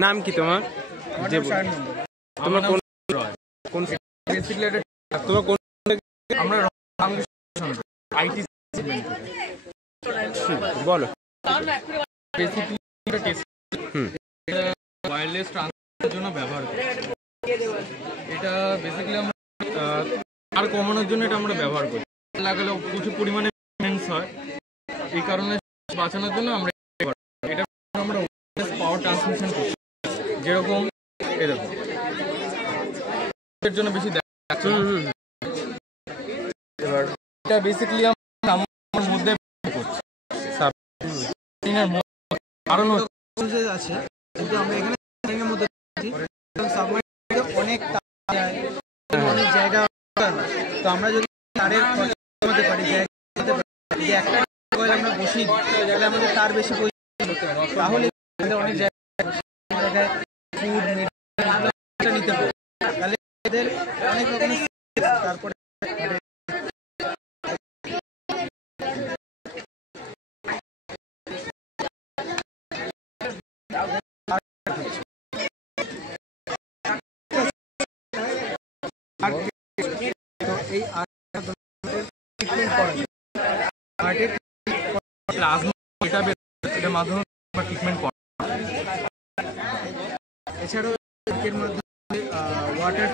নাম কি তোমার? তোমার কোন কোন তোমার কোন? আমরা আইটি বলো। বেসিক্যালি এটা টেস্ট ওয়্যারলেস ট্রান্সফারের জন্য ব্যবহার করি। এটা বেসিক্যালি আমরা আর কমানোর জন্য এটা আমরা ব্যবহার করি। লাগালেও প্রচুর পরিমাণে মেইনটেন্স হয়, এই কারণে বাঁচানোর জন্য আমরা এটা আমরা পাওয়ার ট্রান্সমিশন করি, যেরকম এরকম এর জন্য বেশি দেখাচ্ছে। এবার এটা বেসিক্যালি আমরা মধ্যে করছি কারণ আছে, কিন্তু আমরা এখানে মধ্যে অনেক অনেক জায়গা, তো আমরা যদি তারের কমাতে পারি যে একটা কয়েল আমরা বসিয়ে দিই তাহলে আমাদের তার বেশি পরিমাণ করতে পারি, তাহলে অনেক জায়গায় ফুড নিতে পারি, তাহলে এদের অনেক রকমের। তারপরে এই এটার মাধ্যমে ট্রিটমেন্ট করা। এছাড়াও এর মাধ্যমে ওয়াটার